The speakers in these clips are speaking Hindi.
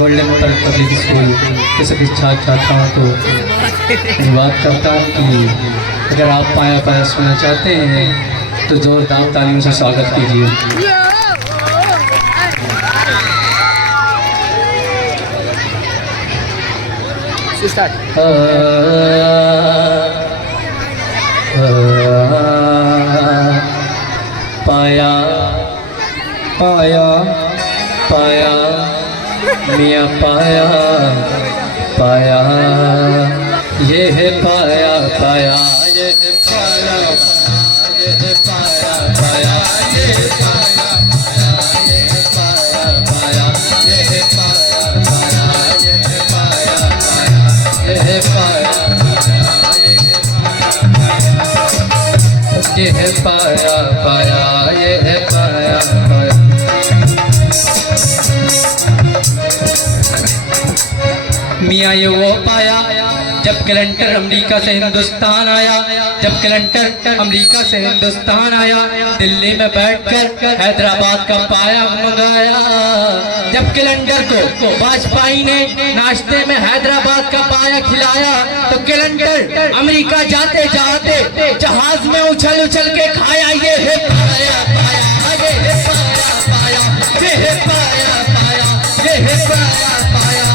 गोल्डन पर पब्लिक स्कूल के सभी छात्र छात्राओं को धन्यवाद करता हूँ कि अगर आप पाया पाया सुनना चाहते हैं तो जोरदार तालियों से स्वागत कीजिए। पाया पाया पाया मियाँ पाया पाया ये है पाया पाया ये है पाया ये है पाया पाया ये है पाया पाया ये है पाया पाया ये है पाया पाया ये है पाया ये है पाया पाया ये है पाया पाया। मियाँ ये वो पाया जब कैलेंडर अमेरिका से हिंदुस्तान आया, जब कैलेंडर अमेरिका से हिंदुस्तान आया, दिल्ली में बैठकर हैदराबाद का पाया मंगाया। जब कैलेंडर को वाजपेयी ने नाश्ते में हैदराबाद का पाया खिलाया तो कैलेंडर अमेरिका जाते जाते जहाज में उछल उछल के खाया। ये है पाया पाया ये है पाया पाया ये है पाया पाया ये है पाया पाया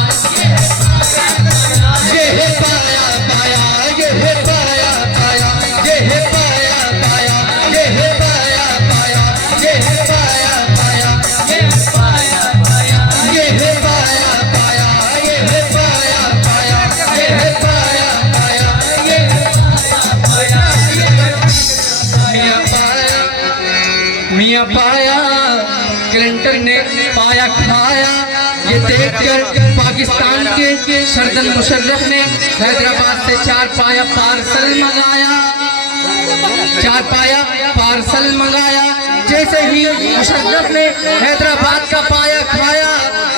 ये है पाया पाया ये है पाया पाया ये है पाया पाया ये है पाया पाया ये है पाया पाया ये है पाया पाया ये है पाया पाया ये है पाया पाया ये है पाया पाया ये मियाँ पाया मियाँ पाया क्लिंटन ने पाया खाया। ये देखकर पाकिस्तान के सरदन मुशर्रफ ने हैदराबाद से 4 पाया पार्सल मंगाया, 4 पाया पार्सल मंगाया। जैसे ही मुशर्रफ ने हैदराबाद का पाया खाया,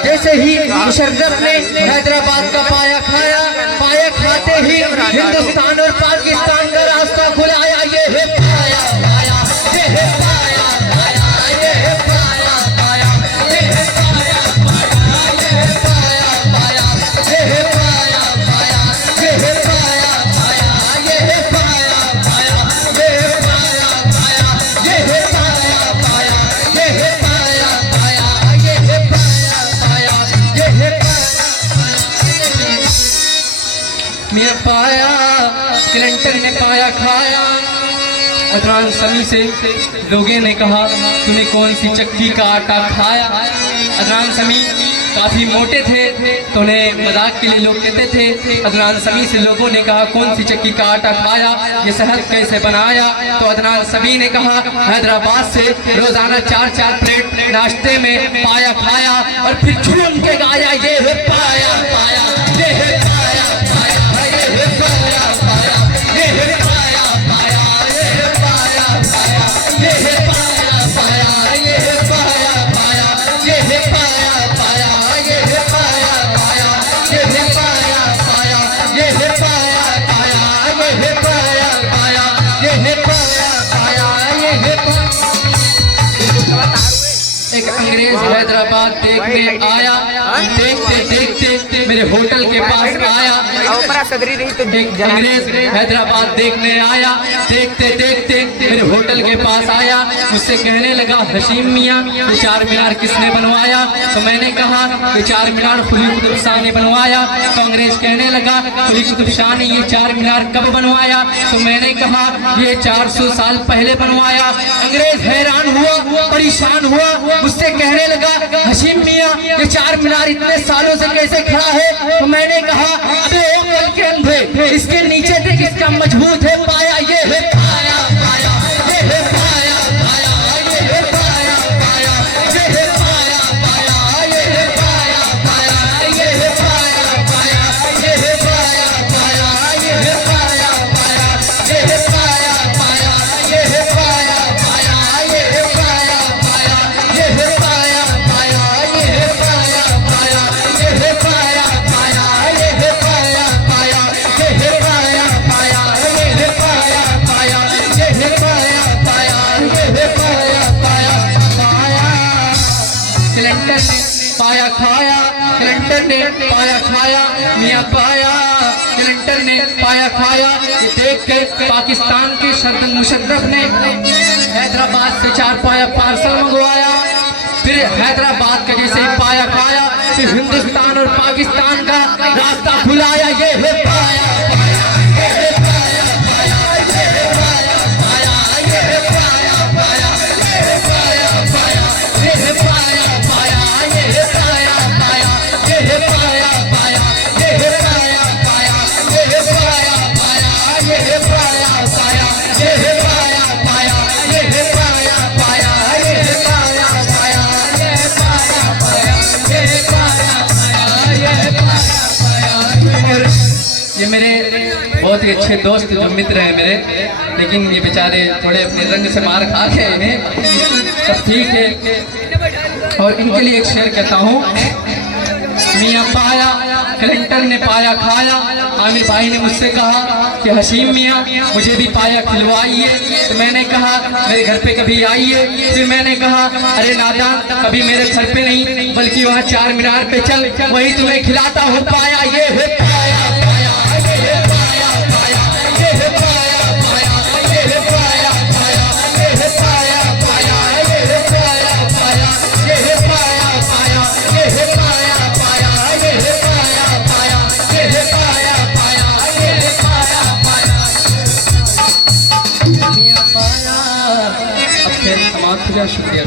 जैसे ही मुशर्रफ ने हैदराबाद का पाया खाया, पाया खाते ही हिंदुस्तान और पाकिस्तान का रास्ता खुलाया। ये है पाया पाया ये है पाया पाया ये है पाया पाया ये है पाया पाया ये है पाया पाया ये है पाया पाया ये है पाया पाया ये है पाया पाया ये है पाया पाया ये है पाया पाया ये है पाया पाया ये है पाया। मैं पाया क्लिंटन ने पाया खाया। अदनान समी से लोगों ने कहा तूने कौन सी चक्की का आटा खाया। अदनान समी काफ़ी मोटे थे तो उन्हें मजाक के लिए लोग कहते थे। अदनान समी से लोगों ने कहा कौन सी चक्की का आटा खाया, ये शहद कैसे बनाया। तो अदनान समी ने कहा हैदराबाद से रोज़ाना 4-4 प्लेट नाश्ते में पाया खाया और फिर झूम के गाया। ये है पाया पाया ये है पाया पाया ये है पाया पाया ये है पाया पाया ये है पाया पाया ये है पाया पाया ये है पाया पाया ये है पाया पाया ये है पाया पाया ये है पाया पाया ये है पाया पाया ये है पाया पाया ये है पाया पाया ये है। एक अंग्रेज हैदराबाद देखने आया, देखते देखते मेरे होटल के पास आया। एक अंग्रेज हैदराबाद देखने आया, देखते देखते मेरे होटल के पास आया। मुझसे कहने लगा हशीम मियाँ ये 4 मीनार किसने बनवाया। तो मैंने कहा कि 4 मीनार कुली कुतुब शाह ने बनवाया। तो अंग्रेज कहने लगा कुली कुतुब शाह ने ये 4 मीनार कब बनवाया। तो मैंने कहा ये 400 साल पहले बनवाया। अंग्रेज हैरान हुआ, परेशान हुआ, मुझसे कहने लगा हशीम मियाँ ये 4 मीनार इतने सालों से कैसे खड़ा है। तो मैंने कहा अबे ओ कल के अंधे, इसके नीचे देख इसका मजबूत है पाया। ये है पाया पाया ये है पाया पाया ये है पाया पाया ये है पाया पाया ये है पाया पाया ये है पाया पाया ये है पाया पाया ये है पाया पाया ये है पाया पाया ये है पाया पाया ये है पाया पाया ये है पाया पाया ये है पाया पाया ये है पाया पाया ये है पाया पाया ये है पाया पाया ये है पाया पाया ये है पाया पाया ये है पाया पाया पाया। कैलेंडर ने पाया खाया, क्लिंटन ने पाया खाया, मियां पाया क्लिंटन ने पाया खाया। ये देख के पाकिस्तान के सदर मुशर्रफ ने हैदराबाद से 4 पाया पार्सल मंगवाया। फिर हैदराबाद का जैसे ही पाया खाया, फिर हिंदुस्तान और पाकिस्तान का रास्ता खुलाया। ये है पाया ये मेरे बहुत ही अच्छे दोस्त जो मित्र हैं मेरे, लेकिन ये बेचारे थोड़े अपने रंग से मार खा गए हैं, सब ठीक है। और इनके लिए एक शेर कहता हूँ। मियाँ पाया क्लिंटन ने पाया खाया। आमिर भाई ने मुझसे कहा कि हसीम मियाँ मुझे भी पाया खिलवाइए, तो मैंने कहा मेरे घर पे कभी आइए। फिर मैंने कहा अरे नादान कभी मेरे घर पे नहीं बल्कि वहाँ 4 मीनार पे चल, वही तुम्हें खिलाता हूँ पाया। ये है पाया समाप्त हो गया। शुक्रिया।